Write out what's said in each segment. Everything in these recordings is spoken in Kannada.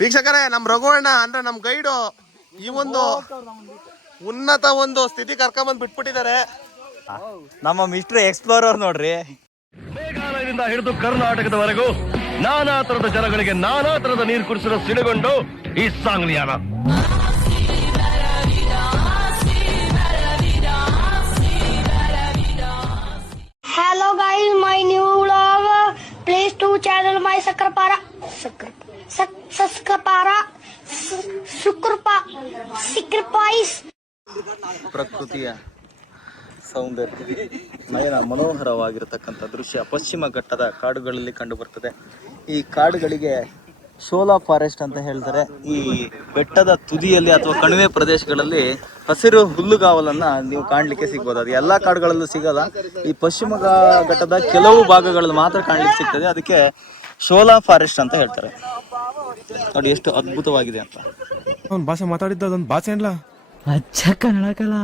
ವೀಕ್ಷಕರೇ, ನಮ್ ರಘುವಣ್ಣ ಅಂದ್ರೆ ನಮ್ ಗೈಡು ಈ ಒಂದು ಉನ್ನತ ಒಂದು ಸ್ಥಿತಿ ಕರ್ಕೊಂಬಂದ್ ಬಿಟ್ಬಿಟ್ಟಿದ್ದಾರೆ. ನಮ್ಮ ಮಿಸ್ಟರ್ ಎಕ್ಸ್ಪ್ಲೋರರ್ ನೋಡ್ರಿ. ಮೇಘಾಲಯದಿಂದ ಹಿಡಿದು ಕರ್ನಾಟಕದವರೆಗೂ ನಾನಾ ತರದ ಜನಗಳಿಗೆ ನಾನಾ ತರದ ನೀರು ಕುಡಿಸಲು ಸಿಡುಗೊಂಡು ಈ Sangliana. Hello guys, my new vlog. Please to channel my Sakrapara. Sakrapais. ಪ್ರಕೃತಿಯ ಸೌಂದರ್ಯ ನಯನ ಮನೋಹರವಾಗಿರತಕ್ಕಂಥ ದೃಶ್ಯ ಪಶ್ಚಿಮ ಘಟ್ಟದ ಕಾಡುಗಳಲ್ಲಿ ಕಂಡು ಬರ್ತದೆ. ಈ ಕಾಡುಗಳಿಗೆ ಶೋಲಾ ಫಾರೆಸ್ಟ್ ಅಂತ ಹೇಳ್ತಾರೆ. ಈ ಬೆಟ್ಟದ ತುದಿಯಲ್ಲಿ ಅಥವಾ ಕಣಿವೆ ಪ್ರದೇಶಗಳಲ್ಲಿ ಹಸಿರು ಹುಲ್ಲುಗಾವಲನ್ನ ನೀವು ಕಾಣಲಿಕ್ಕೆ ಸಿಗ್ಬೋದು. ಅದು ಎಲ್ಲ ಕಾಡುಗಳಲ್ಲೂ ಸಿಗಲ್ಲ. ಈ ಪಶ್ಚಿಮ ಘಟ್ಟದ ಕೆಲವು ಭಾಗಗಳಲ್ಲಿ ಮಾತ್ರ ಕಾಣಲಿಕ್ಕೆ ಸಿಗ್ತದೆ. ಅದಕ್ಕೆ ಶೋಲಾ ಫಾರೆಸ್ಟ್ ಅಂತ ಹೇಳ್ತಾರೆ. ನೋಡಿ ಎಷ್ಟು ಅದ್ಭುತವಾಗಿದೆ ಅಂತ. ಅವ್ನ ಭಾಷೆ ಮಾತಾಡಿದ್ದ ಅದೊಂದು ಭಾಷೆ ಅಲ್ಲ, ಅಚ್ಚ ಕನ್ನಡಕಲ್ಲ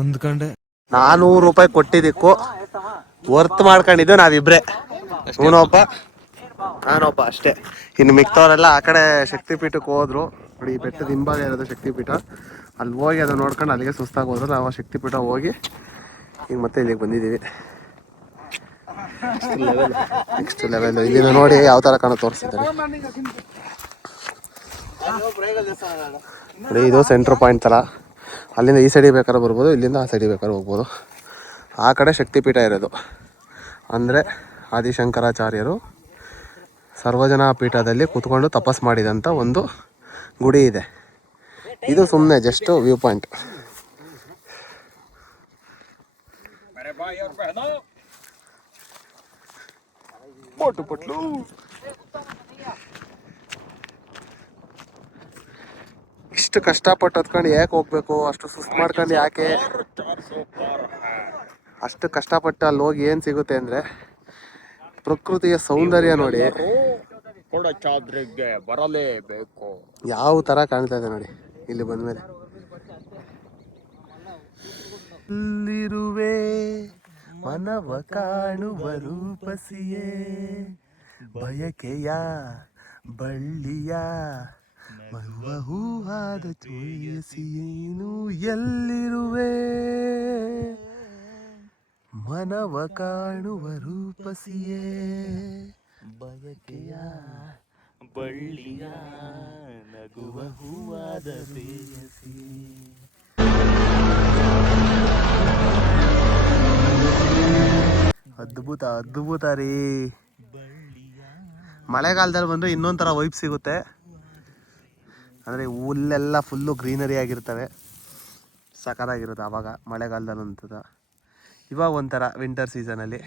ಅಂದ್ಕೊಂಡೆ. ₹400 ಕೊಟ್ಟಿದ್ದಕ್ಕೂ ವರ್ತ್ ಮಾಡ್ಕೊಂಡಿದ್ದು ನಾವಿಬ್ರೆ. ಇವನೊಬ್ಬ ನಾನೊಬ್ಬ ಅಷ್ಟೇ. ಇನ್ನು ಮಿಕ್ತವರೆಲ್ಲ ಆ ಕಡೆ ಶಕ್ತಿಪೀಠಕ್ಕೆ ಹೋದ್ರು. ನೋಡಿ, ಈ ಬೆಟ್ಟದ ಹಿಂಭಾಗ ಇರೋದು ಶಕ್ತಿಪೀಠ. ಅಲ್ಲಿ ಹೋಗಿ ಅದನ್ನ ನೋಡ್ಕೊಂಡು ಅಲ್ಲಿಗೆ ಸುಸ್ತಾಗಿ ಹೋದ್ರು. ನಾವು ಶಕ್ತಿಪೀಠ ಹೋಗಿ ಈಗ ಮತ್ತೆ ಇಲ್ಲಿಗೆ ಬಂದಿದ್ದೀವಿ. ನೆಕ್ಸ್ಟ್ ಲೆವೆಲ್ ಇಲ್ಲಿಂದ ನೋಡಿ ಯಾವ ತರ ಕಾಣೋ ತೋರಿಸಿದ್ದಾರೆ. ನೋಡಿ, ಇದು ಸೆಂಟ್ರ್ ಪಾಯಿಂಟ್ ತರ. ಅಲ್ಲಿಂದ ಈ ಸೈಡಿಗೆ ಬೇಕಾದ್ರೆ ಬರ್ಬೋದು, ಇಲ್ಲಿಂದ ಆ ಸೈಡಿಗೆ ಬೇಕಾದ್ರೆ ಹೋಗ್ಬೋದು. ಆ ಕಡೆ ಶಕ್ತಿಪೀಠ ಇರೋದು ಅಂದರೆ ಆದಿಶಂಕರಾಚಾರ್ಯರು ಸರ್ವಜನ ಪೀಠದಲ್ಲಿ ಕೂತ್ಕೊಂಡು ತಪಸ್ ಮಾಡಿದಂಥ ಒಂದು ಗುಡಿ ಇದೆ. ಇದು ಸುಮ್ಮನೆ ಜಸ್ಟ್ ವ್ಯೂ ಪಾಯಿಂಟ್. ಇಷ್ಟು ಕಷ್ಟಪಟ್ಟು ಹತ್ಕೊಂಡು ಯಾಕೆ ಹೋಗ್ಬೇಕು, ಅಷ್ಟು ಸುಸ್ತು ಮಾಡ್ಕೊಂಡು ಯಾಕೆ? ಅಷ್ಟು ಕಷ್ಟಪಟ್ಟು ಅಲ್ಲಿ ಹೋಗಿ ಏನು ಸಿಗುತ್ತೆ ಅಂದರೆ ಪ್ರಕೃತಿಯ ಸೌಂದರ್ಯ ನೋಡಿ. ಬರಲೇಬೇಕು. ಯಾವ ಥರ ಕಾಣ್ತಾ ಇದೆ ನೋಡಿ ಇಲ್ಲಿ ಬಂದಮೇಲೆ. ಇಲ್ಲಿರುವೆ ಮನವ ಕಾಣುವ ರೂಪಸಿಯೇ, ಬಯಕೆಯ ಬಳ್ಳಿಯ ಮರುವ ಹೂವಾದ ಚೋಯಿಸಿಯೇನು. ಎಲ್ಲಿರುವೆ ಮನವ ಕಾಣುವ ರೂಪಸಿಯೇ, ಬಯಕೆಯ ಬಳ್ಳಿಯ ನಗುವ ಹೂವಾದ ಪ್ರೇಯಸಿ. ಅದ್ಭುತ ಅದ್ಭುತ ರೀ. ಮಳೆಗಾಲದಲ್ಲಿ ಬಂದರೆ ಇನ್ನೊಂಥರ ವೈಬ್ ಸಿಗುತ್ತೆ. ಅಂದರೆ ಹುಲ್ಲೆಲ್ಲ ಫುಲ್ಲು ಗ್ರೀನರಿ ಆಗಿರ್ತವೆ, ಸಖತ್ತಾಗಿರುತ್ತೆ ಆವಾಗ ಮಳೆಗಾಲದಲ್ಲಿ ಅಂತದ. ಇವಾಗ ಒಂಥರ ವಿಂಟರ್ ಸೀಸನಲ್ಲಿ.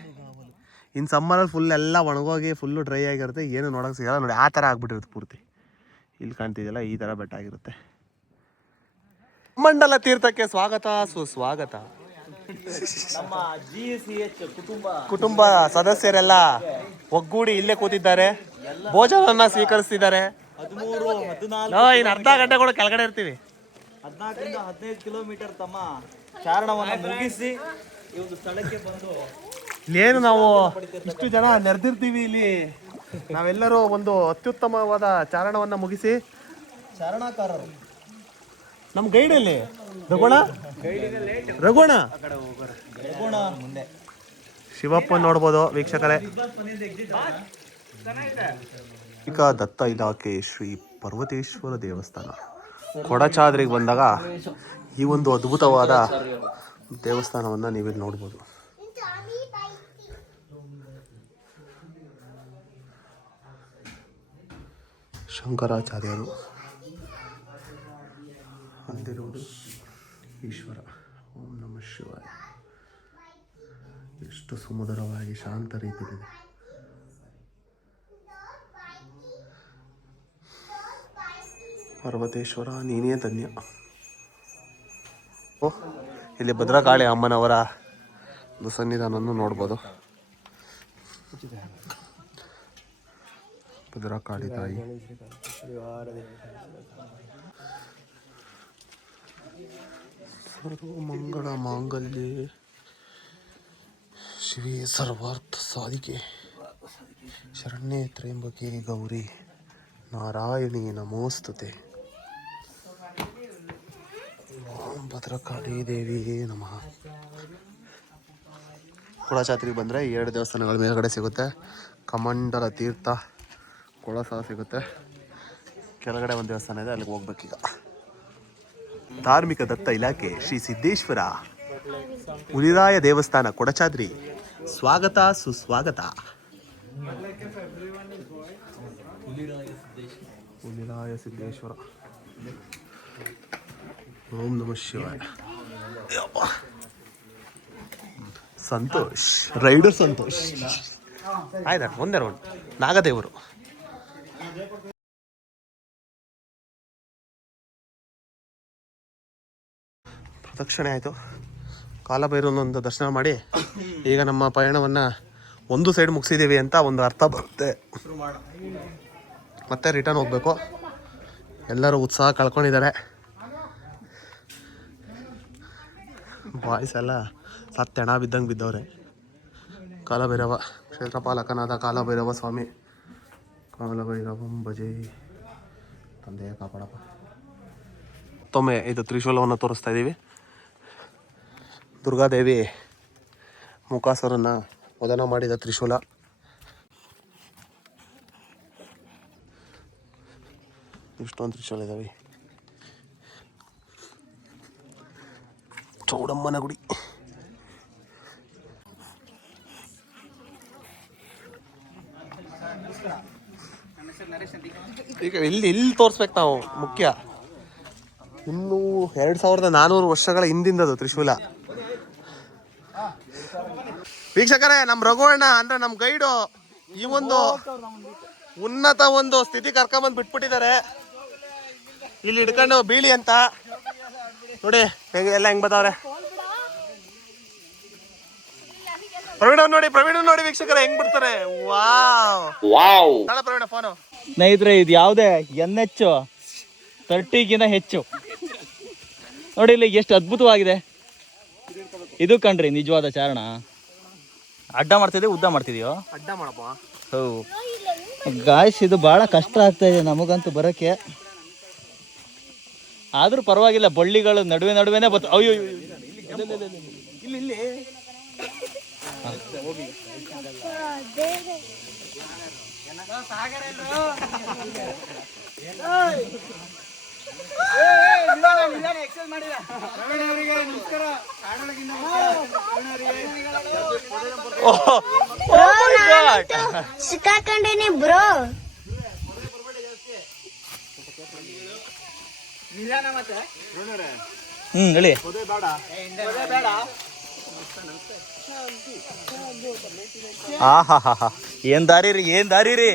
ಇನ್ನು ಸಮ್ಮರಲ್ಲಿ ಫುಲ್ ಎಲ್ಲ ಒಣಗೋಗಿ ಫುಲ್ಲು ಡ್ರೈ ಆಗಿರುತ್ತೆ, ಏನು ನೋಡೋಕೆ ಸಿಗಲ್ಲ ನೋಡಿ. ಆ ಥರ ಆಗ್ಬಿಟ್ಟಿರುತ್ತೆ ಪೂರ್ತಿ. ಇಲ್ಲಿ ಕಾಣ್ತಿದೆಯಲ್ಲ, ಈ ಥರ ಬೆಟ್ಟ ಆಗಿರುತ್ತೆ. ಮಂಡಲ ತೀರ್ಥಕ್ಕೆ ಸ್ವಾಗತ ಸುಸ್ವಾಗತ. ನಮ್ಮ GCH ಕುಟುಂಬ ಸದಸ್ಯರೆಲ್ಲ ಒಗ್ಗೂಡಿ ಇಲ್ಲೇ ಕೂತಿದ್ದಾರೆ, ಭೋಜನವನ್ನ ಸ್ವೀಕರಿಸ್ತಿದ್ದಾರೆ. 13-14 ಇನ್ನು ಅರ್ಧ ಗಂಟೆ ಕೂಡ ಕೆಳಗಡೆ ಇರ್ತೀವಿ. 14-15 ಕಿಲೋಮೀಟರ್ ತಮ್ಮ ಚಾರಣವನ್ನು ಮುಗಿಸಿ ಈ ಒಂದು ಸ್ಥಳಕ್ಕೆ ಬಂದು ಏನು ನಾವು ಇಷ್ಟು ಜನ ನೆರೆದಿರ್ತೀವಿ ಇಲ್ಲಿ. ನಾವೆಲ್ಲರೂ ಒಂದು ಅತ್ಯುತ್ತಮವಾದ ಚಾರಣವನ್ನ ಮುಗಿಸಿ ಚಾರಣಕಾರರು. ನಮ್ಮ ಗೈಡಲ್ಲಿ ರಘುಣ ಮುಂದೆ ಶಿವಪ್ಪ ನೋಡ್ಬೋದು ವೀಕ್ಷಕರೇ. ದತ್ತ ಇಲಾಖೆ ಶ್ರೀ ಪರ್ವತೇಶ್ವರ ದೇವಸ್ಥಾನ ಕೊಡಚಾದ್ರಿಗೆ ಬಂದಾಗ ಈ ಒಂದು ಅದ್ಭುತವಾದ ದೇವಸ್ಥಾನವನ್ನು ನೀವಿಲ್ಲಿ ನೋಡ್ಬೋದು. ಶಂಕರಾಚಾರ್ಯರು ಅಂತಿರುವುದು ಈಶ್ವರ. ಓಂ ನಮಃ ಶಿವಾಯ. ಎಷ್ಟು ಸುಮಧುರವಾಗಿ ಶಾಂತ ರೀತಿಯಲ್ಲಿದೆ. ಪರ್ವತೇಶ್ವರ ನೀನೇ ಧನ್ಯ. ಓಹ್, ಇಲ್ಲಿ ಭದ್ರಕಾಳಿ ಅಮ್ಮನವರ ಒಂದು ಸನ್ನಿಧಾನವನ್ನು ನೋಡ್ಬೋದು. ಭದ್ರಕಾಳಿ ತಾಯಿ ಸರ್ವಮಂಗಳ ಮಾಂಗಲ್ಯೆ ಶಿವೇ ಸರ್ವಾರ್ಥ ಸಾಧಿಕೆ ಶರಣ್ಯೇ ತ್ರ್ಯಂಬಕೆ ಗೌರಿ ನಾರಾಯಣಿ ನಮೋಸ್ತುತೆ. ಓಂ ಭದ್ರಕಾಳಿ ದೇವಿ ನಮಃ. ಕೊಡಚಾತ್ರಿಗೆ ಬಂದರೆ 2 ದೇವಸ್ಥಾನಗಳ ಮೇಲ್ಗಡೆ ಸಿಗುತ್ತೆ. ಕಮಂಡಲ ತೀರ್ಥ ಕೊಳ ಸಹ ಸಿಗುತ್ತೆ. ಕೆಳಗಡೆ ಒಂದು ದೇವಸ್ಥಾನ ಇದೆ, ಅಲ್ಲಿಗೆ ಹೋಗ್ಬೇಕೀಗ. ಧಾರ್ಮಿಕ ದತ್ತ ಇಲಾಖೆ ಶ್ರೀ ಸಿದ್ದೇಶ್ವರ ಹುಲಿರಾಯ ದೇವಸ್ಥಾನ ಕೊಡಚಾದ್ರಿ, ಸ್ವಾಗತ ಸುಸ್ವಾಗತ. ಹುಲಿರಾಯ ಸಿದ್ದೇಶ್ವರ. ಓಂ ನಮಃ ಶಿವಾಯ. ಸಂತೋಷ್ ರೈಡರ್ ಸಂತೋಷ್. ಆಯ್ತಾ ಒಂದೇ ರೌಂಡ್. ನಾಗದೇವರು. ಪ್ರದಕ್ಷಿಣೆ ಆಯಿತು. ಕಾಲಭೈರವನೊಂದು ದರ್ಶನ ಮಾಡಿ ಈಗ ನಮ್ಮ ಪಯಣವನ್ನು ಒಂದು ಸೈಡ್ ಮುಗಿಸಿದ್ದೀವಿ ಅಂತ ಒಂದು ಅರ್ಥ ಬರುತ್ತೆ. ಮತ್ತೆ ರಿಟರ್ನ್ ಹೋಗಬೇಕು. ಎಲ್ಲರೂ ಉತ್ಸಾಹ ಕಳ್ಕೊಂಡಿದ್ದಾರೆ. ಬಾಯ್ಸ್ ಎಲ್ಲ ಸತ್ತೆಣ ಬಿದ್ದಂಗೆ ಬಿದ್ದವ್ರೆ. ಕಾಲಭೈರವ ಕ್ಷೇತ್ರಪಾಲಕನಾದ ಕಾಲಭೈರವ ಸ್ವಾಮಿ, ಕಾಲಭೈರವಂ ಭಜೆ. ತಂದೆಯ ಕಾಪಾಡಪ್ಪ. ಮತ್ತೊಮ್ಮೆ ಇದು ತ್ರಿಶೂಲವನ್ನು ತೋರಿಸ್ತಾ ಇದ್ದೀವಿ. ದುರ್ಗಾದೇವಿ ಮುಖಾಸುರನ್ನ ವಧನ ಮಾಡಿದ ತ್ರಿಶೂಲ. ಇಷ್ಟೊಂದು ತ್ರಿಶೂಲ ಇದ್ದಾವೆ. ಚೌಡಮ್ಮನ ಗುಡಿ. ಈಗ ಇಲ್ಲಿ ತೋರಿಸ್ಬೇಕು ನಾವು. ಮುಖ್ಯ ಇನ್ನೂ 2400 ವರ್ಷಗಳ ಹಿಂದಿಂದದು ತ್ರಿಶೂಲ. ವೀಕ್ಷಕರೇ, ನಮ್ಮ ರಘುವಣ್ಣ ಅಂದ್ರೆ ನಮ್ಮ ಗೈಡು ಈ ಒಂದು ಉನ್ನತ ಒಂದು ಸ್ಥಿತಿ ಕರ್ಕೊಂಬಂದು ಬಿಟ್ಬಿಟ್ಟಿದ್ದಾರೆ. ಇಲ್ಲಿ ಹಿಡ್ಕೊಂಡು ಬೀಳಿ ಅಂತ ನೋಡಿ ಎಲ್ಲ ಹೆಂಗ್ ಬದವ್ರೆ. ಪ್ರವೀಣ್ ನೋಡಿ ವೀಕ್ಷಕರೇ ಹೆಂಗ್ ಬಿಡ್ತಾರೆ. ವಾವ್. ಪ್ರವೀಣ ಫೋನು. ಸ್ನೇಹಿತರೆ, ಇದು ಯಾವುದೇ NH 30ಗಿಂತ ಹೆಚ್ಚು ನೋಡಿ. ಇಲ್ಲಿ ಎಷ್ಟು ಅದ್ಭುತವಾಗಿದೆ ಇದು ಕಣ್ರಿ. ನಿಜವಾದ ಚಾರಣ. ಅಡ್ಡ ಮಾಡ್ತಿದ್ದೀವಿ, ಉದ್ದ ಮಾಡ್ತಿದೀಯೋ? ಅಡ್ಡ ಮಾಡಪ್ಪ. ಗಾಯ್ಸ್, ಇದು ಬಹಳ ಕಷ್ಟ ಆಗ್ತಾ ಇದೆ ನಮಗಂತೂ ಬರೋಕ್ಕೆ. ಆದ್ರೂ ಪರವಾಗಿಲ್ಲ, ಬಳ್ಳಿಗಳು ನಡುವೆನೇ ಬತ್ತ. ಅಯ್ಯೋ ಇಲ್ಲಿ ಸಿಕ್ಕಾಕೊಂಡೇನಿ ಬ್ರೋ. ಹೇಳಿ. ಏನ್ ದಾರಿ ರೀ.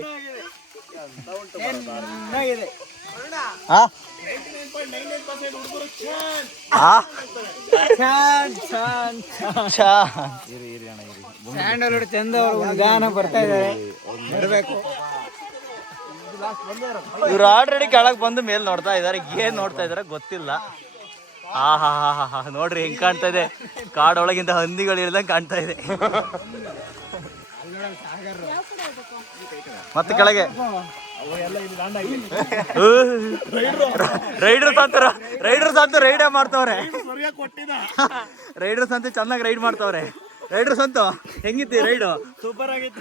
ಇವ್ರು ಆಲ್ರೆಡಿ ಕೆಳಗ್ ಬಂದು ಮೇಲ್ ನೋಡ್ತಾ ಇದಾರೆ. ಏನ್ ನೋಡ್ತಾ ಇದಾರೆ ಗೊತ್ತಿಲ್ಲ. ನೋಡ್ರಿ ಹೆಂಗ್ ಕಾಣ್ತಾ ಇದೆ. ಕಾಡೊಳಗಿಂದ ಹಂದಿಗಳು ಇರ್ದಂಗೆ ಕಾಣ್ತಾ ಇದೆ. ಮತ್ತೆ ಕೆಳಗೆ ರೈಡರ್ಸ್ ಅಂತೂ ರೈಡೇ ಮಾಡ್ತವ್ರೆ. ರೈಡರ್ಸ್ ಅಂತೂ ಚೆನ್ನಾಗಿ ರೈಡ್ ಮಾಡ್ತವ್ರೆ. ರೈಡರ್ಸ್ ಅಂತೂ ಹೆಂಗಿತ್ತು ರೈಡು? ಸೂಪರ್ ಆಗಿತ್ತು.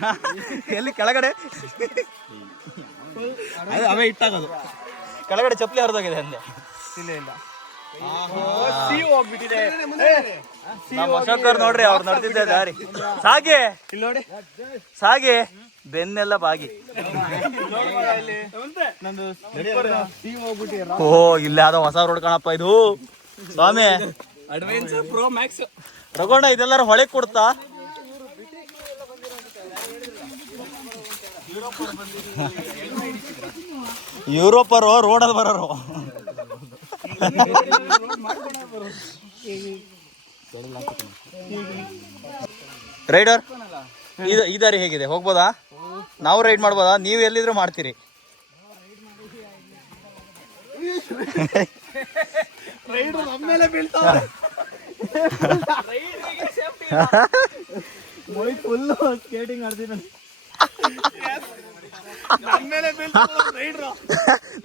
ಎಲ್ಲಿ ಕೆಳಗಡೆ ಅವೇ ಇಟ್ಟಾಗೋದು. ಕೆಳಗಡೆ ಚಪ್ಪಲಿ ಹರಿದೋಗಿದೆ ಅಂದೆ. ಇಲ್ಲ ಅಶೋಕರ್ ನೋಡ್ರಿ, ಅವ್ರು ನಡೆದಿದ್ದೆ ದಾರಿ. ಸಾಗಿ ಇಲ್ಲಿ ನೋಡಿ, ಸಾಗಿ ಬೆನ್ನೆಲ್ಲ ಬಾಗಿ. ಓ, ಇಲ್ಲ ಯಾವ್ದೋ ಹೊಸ ರೋಡ್ ಕಾಣಪ್ಪ ಇದು. ಸ್ವಾಮಿ ಅಡ್ವೆಂಚರ್ ಪ್ರೋ ಮ್ಯಾಕ್ಸ್. ರಘುಣ್ಣ, ಇದೆಲ್ಲಾರು ಹೊಳೆ ಕೊಡ್ತಾ? ಯುರೋಪರು ರೋಡಲ್ಲಿ ಬರೋರು. ರೈಡರ್, ಈ ದಾರಿ ಹೇಗಿದೆ? ಹೋಗ್ಬೋದಾ? ನಾವು ರೈಡ್ ಮಾಡ್ಬೋದಾ? ನೀವು ಎಲ್ಲಿದ್ರು ಮಾಡ್ತೀರಿ.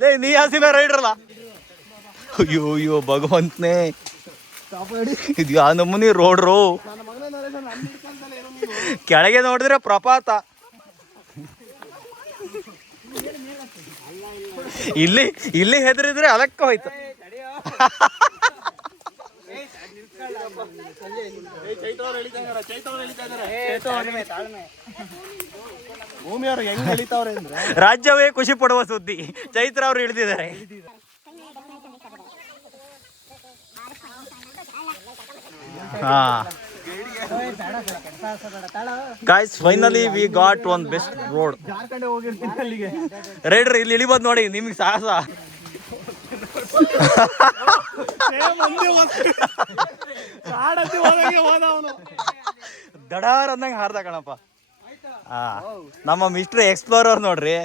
ಲೇ ನೀ ಹಸಿನ ರೈಡ್ರಲ್ಲ. ಅಯ್ಯೋ ಅಯ್ಯೋ ಭಗವಂತನೇ, ಇದು ಯಾವ ನಮೂನಿ ರೋಡ್ರು. ಕೆಳಗೆ ನೋಡಿದ್ರೆ ಪ್ರಪಾತ, ಇಲ್ಲಿ ಇಲ್ಲಿ ಹೆದರಿದ್ರೆ ಅದಕ್ಕೆ ಹೋಯ್ತು. ರಾಜ್ಯವೇ ಖುಷಿ ಪಡುವ ಸುದ್ದಿ, ಚೈತ್ರ ಅವರು ಇಳಿದಿದ್ದಾರೆ. Guys, finally we got one best road. Rider ಇಲ್ಲಿ ಇಳಿಬೋದು ನೋಡಿ, ನಿಮ್ಗೆ ಸಾಹಸ. ದಡಾರ್ ಅಂದಂಗೆ ಹಾರ್ದ ಕಣಪ್ಪ. ನಮ್ಮ ಮಿಸ್ಟರ್ ಎಕ್ಸ್ಪ್ಲೋರರ್ ನೋಡ್ರಿ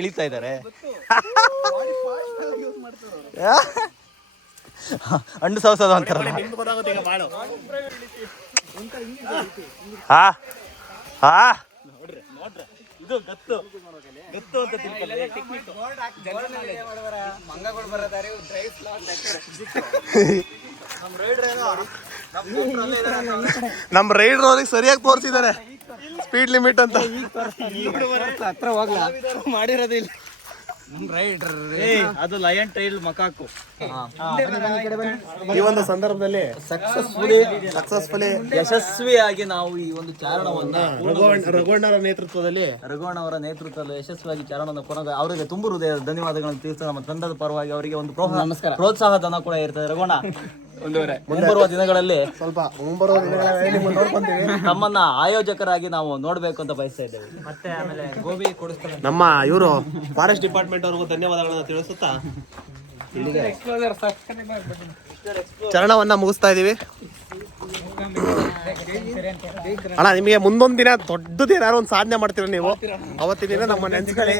ಇಳಿತಾ ಇದ್ದಾರೆ. ಹಣ್ಣು ಸವಸೋದು ಅಂತಾರಲ್ಲ. ಹಾ ಹಾ ಇದು ಗತ್ತು ಗತ್ತು ಅಂತ ನಮ್ಮ ರೈಡರ್ ಅವ್ರಿಗೆ ಸರಿಯಾಗಿ ತೋರಿಸಿದ್ದಾರೆ ಸ್ಪೀಡ್ ಲಿಮಿಟ್ ಅಂತ. ಹತ್ರ ಹೋಗ್ಲಾ ಮಾಡಿರೋದಿಲ್ಲ ಅದು ಲಯನ್ ಟೈಲ್ ಮಕಾಕು. ಈ ಒಂದು ಸಂದರ್ಭದಲ್ಲಿ ಸಕ್ಸಸ್ಫುಲಿ ಯಶಸ್ವಿಯಾಗಿ ನಾವು ಈ ಒಂದು ಚಾರಣವನ್ನ ರಘುವಣ್ಣರ ನೇತೃತ್ವದಲ್ಲಿ ರಘುವಣ್ಣವರ ನೇತೃತ್ವದಲ್ಲಿ ಯಶಸ್ವಿಯಾಗಿ ಚಾರಣವನ್ನು ಪುನಃ ಅವರಿಗೆ ತುಂಬ ಹೃದಯ ಧನ್ಯವಾದಗಳನ್ನು ತಿಳಿಸಿ ನಮ್ಮ ತಂಡದ ಪರವಾಗಿ ಅವರಿಗೆ ಒಂದು ಪ್ರೋತ್ಸಾಹ ಧನ ಕೂಡ ಇರ್ತದೆ. ರಘುವಣ್ಣ ಮುಂಬರುವ ದಿನಗಳಲ್ಲಿ ಸ್ವಲ್ಪ ಮುಂಬರುವ ದಿನಗಳಲ್ಲಿ ನೋಡ್ಕೊಂತೀವಿ. ನಮ್ಮನ್ನ ಆಯೋಜಕರಾಗಿ ನಾವು ನೋಡ್ಬೇಕು ಅಂತ ಬಯಸ್ತಾ ಇದ್ದೇವೆ. ಮತ್ತೆ ಆಮೇಲೆ ಗೋಬಿ ಕೊಡಿಸ್ತಾರೆ. ನಮ್ಮ ಇವರು ಫಾರೆಸ್ಟ್ ಡಿಪಾರ್ಟ್ಮೆಂಟ್ ಅವ್ರಿಗೂ ಧನ್ಯವಾದಗಳನ್ನ ತಿಳಿಸುತ್ತಾ ಚರಣವನ್ನ ಮುಗಿಸ್ತಾ ಇದೀವಿ. ಅಣ್ಣ, ನಿಮಗೆ ಮುಂದೊಂದು ದಿನ ದೊಡ್ಡದು ಏನಾದ್ರು ಒಂದು ಸಾಧನೆ ಮಾಡ್ತೀರ ನೀವು, ಅವತ್ತಿನ ದಿನ ನಮ್ಮ ನೆನ್ಸ್ಕೊಳ್ಳಿ.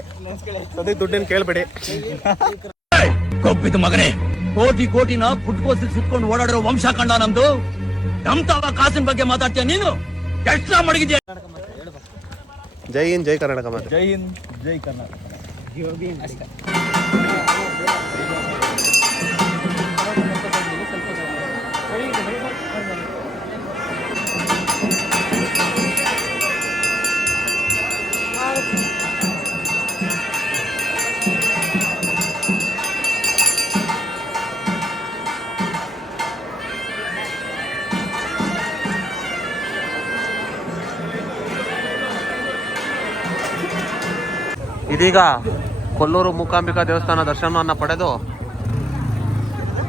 ಸದ್ಯಕ್ಕೆ ದುಡ್ಡೇನು ಕೇಳ್ಬೇಡಿ. ಕೊಬ್ಬಿದ ಮಗನೇ, ಕೋಟಿ ಕೋಟಿನ ಪುಟ್ಕೋಸಿ ಸುತ್ಕೊಂಡು ಓಡಾಡಿರೋ ವಂಶ ಕಂಡ ನಮ್ದು. ನಮ್ತಾವ ಕಾಸಿನ ಬಗ್ಗೆ ಮಾತಾಡ್ತೀಯ ನೀನು? ಎಕ್ಸ್ಟ್ರಾ ಮಡಗಿದ್ಯಾ? ಜೈ ಹಿಂದ್, ಜೈ ಕರ್ನಾಟಕ ಮಾತೆ. ಜೈ ಹಿಂದ್, ಜೈ ಕರ್ನಾಟಕ. ಇದೀಗ ಕೊಲ್ಲೂರು ಮೂಕಾಂಬಿಕಾ ದೇವಸ್ಥಾನ ದರ್ಶನವನ್ನು ಪಡೆದು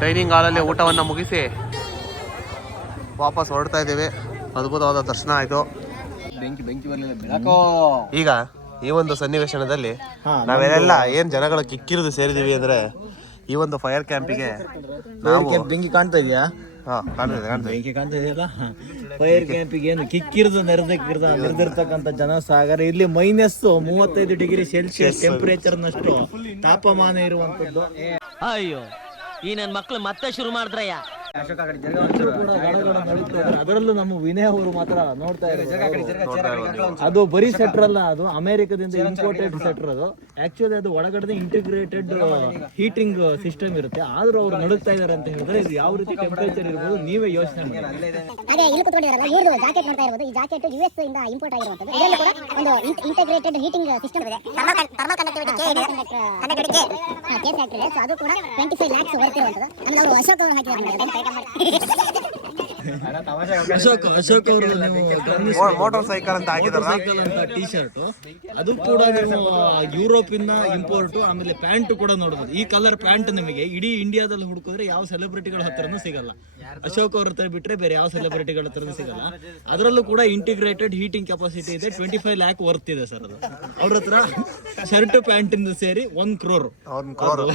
ಡೈನಿಂಗ್ ಹಾಲಲ್ಲಿ ಊಟವನ್ನು ಮುಗಿಸಿ ವಾಪಸ್ ಹೊರಡ್ತಾ ಇದ್ದೀವಿ. ಅದ್ಭುತವಾದ ದರ್ಶನ ಆಯಿತು. ಈಗ ಈ ಒಂದು ಸನ್ನಿವೇಶನದಲ್ಲಿ ನಾವೆಲ್ಲ ಏನು ಜನಗಳ ಕಿಕ್ಕಿರಿದು ಸೇರಿದೀವಿ ಅಂದರೆ ಈ ಒಂದು ಫೈರ್ ಕ್ಯಾಂಪಿಗೆ ನಾವು ಬೆಂಕಿ ಕಾಣ್ತಾ ಇದೆಯಾ? ಬೆಂಕಿ ಕಾಣ್ತಾ ಇದೆಯಲ್ಲ. ಫೈರ್ ಕ್ಯಾಂಪಿಗೆ ಏನು ಕಿಕ್ಕಿರಿದು ನೆರೆದಿರ್ತಕ್ಕಂಥ ಜನಸಾಗರ. ಇಲ್ಲಿ -35 ಡಿಗ್ರಿ ಸೆಲ್ಸಿಯಸ್ ಟೆಂಪರೇಚರ್ ನಷ್ಟು ತಾಪಮಾನ ಇರುವಂತದ್ದು. ಅಯ್ಯೋ, ಈ ನನ್ ಮಕ್ಳು ಮತ್ತೆ ಶುರು ಮಾಡಿದ್ರಯ್ಯ. ಅದರಲ್ಲೂ ನಮ್ಮ ವಿನಯ್ ಅವರು ಮಾತ್ರ ನೋಡ್ತಾ ಇದ್ದಾರೆ. ಅದು ಬರೀ ಸೆಟ್ರ್ ಅಲ್ಲ, ಅದು ಅಮೆರಿಕದಿಂದ ಇಂಪೋರ್ಟೆಡ್ ಸೆಟ್ರ್. ಅದು ಆಕ್ಚುಲಿ ಅದು ಒಳಗಡೆ ಇಂಟಿಗ್ರೇಟೆಡ್ ಹೀಟಿಂಗ್ ಸಿಸ್ಟಮ್ ಇರುತ್ತೆ. ಆದ್ರೂ ಅವ್ರು ನಡುಗ್ತಾ ಇದಾರೆ ಅಂತ ಹೇಳಿದ್ರೆ ಇದು ಯಾವ ರೀತಿ ಟೆಂಪರೇಚರ್ ಇರ್ಬೋದು ನೀವೇ ಯೋಚನೆ ಮಾಡಿ. ಅದೇ ಇಲ್ಲಿ ಕೂತ್ಕೊಂಡಿರಲ್ಲ, ಇವ್ರದ್ದು ಜಾಕೆಟ್ ನೋಡ್ತಾ ಇರ್ಬೋದು. ಈ ಜಾಕೆಟ್ US ಇಂದ ಇಂಪೋರ್ಟ್ ಆಗಿರುವಂತದ್ದು. ಇದರಲ್ಲಿ ಕೂಡ ಒಂದು ಇಂಟಿಗ್ರೇಟೆಡ್ ಹೀಟಿಂಗ್ ಸಿಸ್ಟಮ್ ಇದೆ. ಥರ್ಮಲ್ ಕಂಡಕ್ಟಿವಿಟಿ K ಇದೆ. K ಫ್ಯಾಕ್ಟರಿ ಇದೆ. ಸೊ ಅದು ಕೂಡ 25 lakhs ವರ್ತ್ ಇರುವಂತದ್ದು. ಅಂದ್ರೆ ಅವರು ಅಶೋಕ್ ಅವರು ಹಾಕಿದ್ದಾರೆ. ಅಶೋಕ್ ಅವರು ಮೋಟಾರ್ ಸೈಕಲ್ ಅಂತ ಸೈಕಲ್ ಅಂತ ಟಿ ಶರ್ಟ್, ಅದು ಕೂಡ ಯುರೋಪ್ ಇಂದ ಇಂಪೋರ್ಟ್. ಆಮೇಲೆ ಪ್ಯಾಂಟ್ ಕೂಡ ನೋಡಬಹುದು. ಈ ಕಲರ್ ಪ್ಯಾಂಟ್ ನಿಮಗೆ ಇಡೀ ಇಂಡಿಯಾದಲ್ಲಿ ಹುಡುಕಿದ್ರೆ ಯಾವ ಸೆಲೆಬ್ರಿಟಿಗಳ ಹತ್ರನೂ ಸಿಗಲ್ಲ. ಅಶೋಕ್ ಅವ್ರ ಹತ್ರ ಬಿಟ್ರೆ ಬೇರೆ ಯಾವ ಸೆಲೆಬ್ರಿಟಿಗಳ ಹತ್ರನೂ ಸಿಗಲ್ಲ. ಅದರಲ್ಲೂ ಕೂಡ ಇಂಟಿಗ್ರೇಟೆಡ್ ಹೀಟಿಂಗ್ ಕೆಪಾಸಿಟಿ ಇದೆ. 25 lakh ವರ್ತ್ ಇದೆ ಸರ್ ಅದು. ಅವ್ರ ಹತ್ರ ಶರ್ಟ್ ಪ್ಯಾಂಟ್ ಇಂದ ಸೇರಿ 1 crore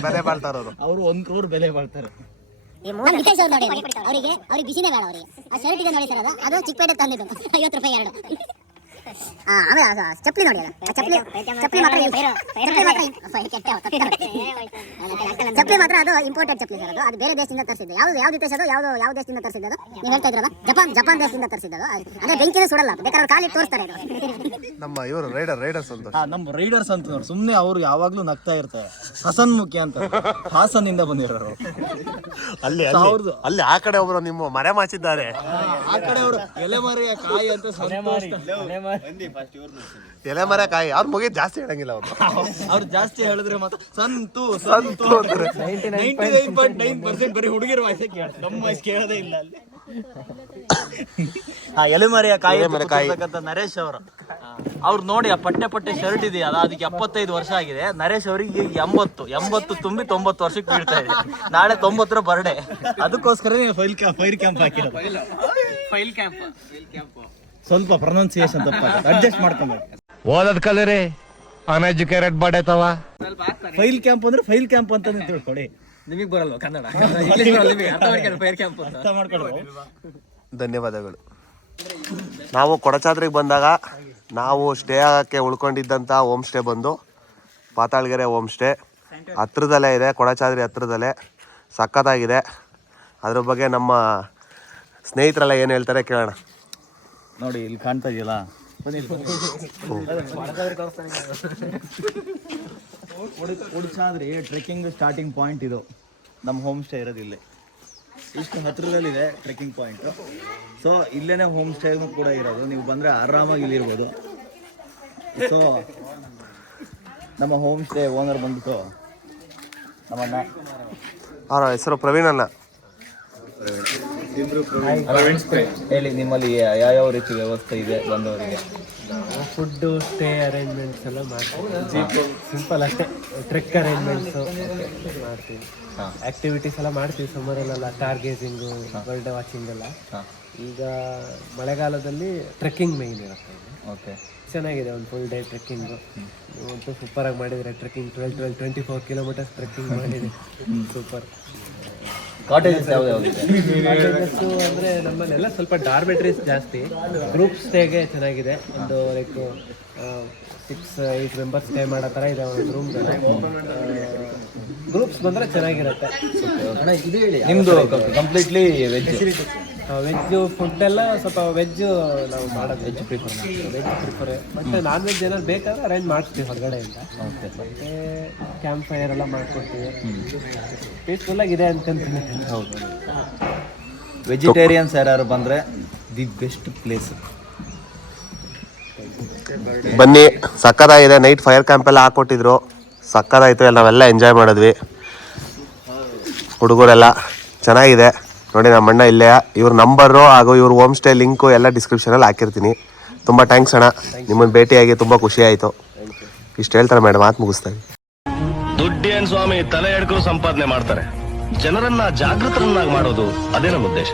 ಬೆಲೆ ಬಾಳ್ತಾರೆ. ಅವರು 1 crore ಬೆಲೆ ಬಾಳ್ತಾರೆ. ವಿಶೇಷ ನೋಡಿ, ಅವ್ರಿಗೆ ಬಿಸಿನೇ ಬೇಡ. ಅವರಿಗೆ ಆ ಶರ್ಟ್ ಇದೆ ನೋಡಿ ಸರ್, ಅದು ಚಿಕ್ಕಪೇಟೆ ತಂದಿದ್ದು 50 ರೂಪಾಯಿ 2. ಆಮೇಲೆ ಚಪ್ಪಲಿ ನೋಡಿ, ಅದು ಚಪ್ಪಲಿ ಮಾತ್ರ ಅದು ಇಂಪೋರ್ಟೆಡ್ ಚಪ್ಪಲಿ ಸರ್. ಅದು ಬೇರೆ ದೇಶದಿಂದ ತರಿಸಿದ್ದು. ಯಾವ ದೇಶ ಅದು, ಯಾವ ದೇಶದಿಂದ ತರಿಸಿದ್ದು? ನೀವು ಹೇಳ್ತಾ ಇದ್ರಲ್ಲ, ಜಪಾನ್ ದೇಶದಿಂದ ತರಿಸಿದ್ದು. ಅಂದ್ರೆ ಬೆಂಕಿನೂ ಸುಡಲ್ಲ, ಬೇಕಾದ್ರೆ ಕಾಲಿಗೆ ತೋರಿಸ್ತಾರೆ ಇದು. ನಮ್ಮ ಇವರು ರೈಡರ್ಸ್ ಅಂತ. ನಮ್ಮ ರೈಡರ್ಸ್ ಅಂತ ನೋಡಿ, ಸುಮ್ಮನೆ ಅವ್ರು ಯಾವಾಗ್ಲೂ ನಗ್ತಾ ಇರ್ತಾರೆ. ಹಸನ್ಮುಖಿ ಅಂತ, ಹಾಸನಿಂದ ಬಂದಿರೋರು. ಅಲ್ಲಿ ಆ ಕಡೆ ಒಬ್ರು ನಿಮ್ಮ ಮರೆ ಮಾಚಿದ್ದಾರೆ. ಆ ಕಡೆ ಅವರು ಎಲೆಮರೆಯ ಕಾಯಿ ಅಂತ ಎಲೆಮರೆಕಾಯಿ ಅವ್ರ ಮುಗಿ ಜಾಸ್ತಿ ಹೇಳಂಗಿಲ್ಲ ಅವರು. ಅವ್ರು ಜಾಸ್ತಿ ಹೇಳಿದ್ರೆ ಮಾತ್ರ ಸಂತು ಅಂತಾರೆ. 99.9% ಬರೀ ಹುಡುಗಿರ ವಾಯ್ಸೇ ಕೇಳ್ತಾರೆ, ನಮ್ಮ ವಾಯ್ಸ್ ಕೇಳೋದೇ ಇಲ್ಲ ಅಲ್ಲಿ. ಎಲೆಮರೆಯ ಕಾಯಿ ಅಂತ ನರೇಶ್ ಅವರು. ಅವ್ರು ನೋಡಿ, ಆ ಪಟ್ಟೆ ಶರ್ಟ್ ಇದೆಯಲ್ಲ, ಅದಕ್ಕೆ 75 ವರ್ಷ ಆಗಿದೆ. ನರೇಶ್ ಅವರಿಗೆ 80 ತುಂಬಿ 90 ವರ್ಷಕ್ಕೆ ಬೀಳ್ತಾ ಇದೆ. ನಾಳೆ 90ರ ಬರ್ಡೇ. ಅದಕ್ಕೋಸ್ಕರ ಫೈರ್ ಕ್ಯಾಂಪ್ ಹಾಕಿರೋದು. ಫೈಲ್ ಕ್ಯಾಂಪ್ ಸ್ವಲ್ಪ ಪ್ರೊನೌನ್ಸಿಯೇಷನ್ ತಪ್ಪ, ಅಡ್ಜಸ್ಟ್ ಮಾಡ್ಕೊಬೇಕು. ಓದದ್ ಕಲರಿ ಅನ್ಎಜುಕೇಟೆಡ್ ಬಡೇತವ. ಫೈಲ್ ಕ್ಯಾಂಪ್ ಅಂದ್ರೆ ಫೈಲ್ ಕ್ಯಾಂಪ್ ಅಂತ ತಿಳ್ಕೊಡಿ. ನಿಮಗೆ ಬರಲ್ವ ಕನ್ನಡ? ಅರ್ಥ ಮಾಡ್ಕೊಳ್ಳಿ. ಧನ್ಯವಾದಗಳು. ನಾವು ಕೊಡಚಾದ್ರಿಗೆ ಬಂದಾಗ ನಾವು ಸ್ಟೇ ಆಗೋಕ್ಕೆ ಉಳ್ಕೊಂಡಿದ್ದಂಥ ಹೋಮ್ ಸ್ಟೇ ಬಂದು ಪಾತಾಳ್ಗೆರೆ ಹೋಮ್ ಸ್ಟೇ. ಹತ್ರದಲ್ಲೇ ಇದೆ, ಕೊಡಚಾದ್ರಿ ಹತ್ರದಲ್ಲೇ. ಸಖತ್ತಾಗಿದೆ. ಅದ್ರ ಬಗ್ಗೆ ನಮ್ಮ ಸ್ನೇಹಿತರೆಲ್ಲ ಏನು ಹೇಳ್ತಾರೆ ಕೇಳೋಣ. ನೋಡಿ, ಇಲ್ಲಿ ಕಾಣ್ತಾ ಇದೆಯಲ್ಲ, ಉಡ್ಚಾದ್ರಿ ಟ್ರೆಕ್ಕಿಂಗ್ ಸ್ಟಾರ್ಟಿಂಗ್ ಪಾಯಿಂಟ್ ಇದು. ನಮ್ಮ ಹೋಮ್ ಸ್ಟೇ ಇರೋದಿಲ್ಲ, ಇಷ್ಟು ಹತ್ರದಲ್ಲಿದೆ ಟ್ರೆಕ್ಕಿಂಗ್ ಪಾಯಿಂಟು. ಸೊ ಇಲ್ಲೇ ಹೋಮ್ ಸ್ಟೇ ಕೂಡ ಇರೋದು. ನೀವು ಬಂದರೆ ಆರಾಮಾಗಿ ಇಲ್ಲಿರ್ಬೋದು. ಸೊ ನಮ್ಮ ಹೋಮ್ ಸ್ಟೇ ಓನರ್ ಬಂದ್ಬಿಟ್ಟು ನಮ್ಮಣ್ಣ, ಅವರ ಹೆಸರು ಪ್ರವೀಣ್ ಅಣ್ಣ. ಹೇಳಿ, ನಿಮ್ಮಲ್ಲಿ ಯಾವ ರೀತಿ ವ್ಯವಸ್ಥೆ ಇದೆ ಬಂದವರಿಗೆ? ಫುಡ್ಡು, ಸ್ಟೇ ಅರೇಂಜ್ಮೆಂಟ್ಸ್ ಎಲ್ಲ ಮಾಡ್ತೀವಿ. ಸಿಂಪಲ್ ಅಷ್ಟೇ. ಟ್ರೆಕ್ ಅರೇಂಜ್ಮೆಂಟ್ಸು ಮಾಡ್ತೀವಿ. ಆ್ಯಕ್ಟಿವಿಟೀಸ್ ಎಲ್ಲ ಮಾಡ್ತೀವಿ ಸಮ್ಮರಲ್ಲೆಲ್ಲ. ಸ್ಟಾರ್ ಗೇಜಿಂಗು, ಬರ್ಡ್ ವಾಚಿಂಗ್ ಎಲ್ಲ. ಈಗ ಮಳೆಗಾಲದಲ್ಲಿ ಟ್ರೆಕ್ಕಿಂಗ್ ಮೇಯ್ನ್ ಇರುತ್ತೆ. ಓಕೆ, ಚೆನ್ನಾಗಿದೆ. ಒಂದು ಫುಲ್ ಡೇ ಟ್ರೆಕ್ಕಿಂಗು ಅಂತೂ ಸೂಪರಾಗಿ ಮಾಡಿದರೆ. ಟ್ರೆಕ್ಕಿಂಗ್ 24 ಕಿಲೋಮೀಟರ್ಸ್ ಟ್ರೆಕ್ಕಿಂಗ್ ಮಾಡಿದೆ. ಸೂಪರ್. ಕಾಟೇಜಸ್ ಯಾವ್ದಾವ್ದಿದೆ? ಕಾಟೇಜಸ್ಸು ಅಂದರೆ ನಮ್ಮಲ್ಲೆಲ್ಲ ಸ್ವಲ್ಪ ಡಾರ್ಮೆಟ್ರೀಸ್ ಜಾಸ್ತಿ. ಗ್ರೂಪ್ ಸ್ಟೇಗೆ ಚೆನ್ನಾಗಿದೆ. ಒಂದು ಲೈಕ್ 6-8 ಮೆಂಬರ್ಸ್ ಸ್ಟೇ ಮಾಡೋ ಥರ ಇದೆ ಒಂದು ರೂಮ್ಗಳು. ಗ್ರೂಪ್ಸ್ ಬಂದರೆ ಚೆನ್ನಾಗಿರುತ್ತೆ. ನಿಮ್ಮದು ಕಂಪ್ಲೀಟ್ಲಿ ವೆಜ್? ವೆಜ್ಜು ಫುಡ್ಡೆಲ್ಲ ಸ್ವಲ್ಪ ವೆಜ್ಜು ನಾವು ಮಾಡೋದು. Veg prefer. ಮತ್ತು ನಾನ್ ವೆಜ್ ಏನಾದ್ರು ಬೇಕಾದ್ರೆ ಅರೇಂಜ್ ಮಾಡಿಸ್ತೀವಿ ಹೊರಗಡೆಯಿಂದ. ಮತ್ತು ಕ್ಯಾಂಪ್ ಫೈರ್ ಎಲ್ಲ ಮಾಡ್ಕೊಡ್ತೀವಿ. ಪೀಸ್ಫುಲ್ಲಾಗಿದೆ ಅನ್ಕೊಂತೀನಿ. ಹೌದು. ವೆಜಿಟೇರಿಯನ್ಸ್ ಯಾರು ಬಂದರೆ ದಿ ಬೆಸ್ಟ್ ಪ್ಲೇಸ್. ಬನ್ನಿ, ಸಕ್ಕತ್ತಾಗಿದೆ. ನೈಟ್ ಫೈರ್ ಕ್ಯಾಂಪ್ ಎಲ್ಲ ಹಾಕ್ಕೊಟ್ಟಿದ್ರು, ಸಕ್ಕತ್ತಾಯಿತು. ನಾವೆಲ್ಲ ಎಂಜಾಯ್ ಮಾಡಿದ್ವಿ, ಹುಡುಗರೆಲ್ಲ. ಚೆನ್ನಾಗಿದೆ ನೋಡಿ. ನಮ್ಮ ಅಣ್ಣ ಇಲ್ಲೇ. ಇವ್ರ ನಂಬರು ಹಾಗೂ ಇವ್ರ ಹೋಮ್ ಸ್ಟೇ ಲಿಂಕು ಎಲ್ಲ ಡಿಸ್ಕ್ರಿಪ್ಷನಲ್ಲಿ ಹಾಕಿರ್ತೀನಿ. ತುಂಬ ಥ್ಯಾಂಕ್ಸ್ ಅಣ್ಣ, ನಿಮ್ಮನ್ನು ಭೇಟಿಯಾಗಿ ತುಂಬ ಖುಷಿ ಆಯಿತು. ಇಷ್ಟು ಹೇಳ್ತಾರೆ ಮೇಡಮ್, ಮಾತು ಮುಗಿಸ್ತಾ ಇದ್ದೀನಿ. ದುಡ್ಡೇನ್ ಸ್ವಾಮಿ ತಲೆ ಎಡ್ಕರು ಸಂಪಾದನೆ ಮಾಡ್ತಾರೆ. ಜನರನ್ನ ಜಾಗೃತರನ್ನಾಗಿ ಮಾಡೋದು ಅದೇ ನಮ್ಮ ಉದ್ದೇಶ.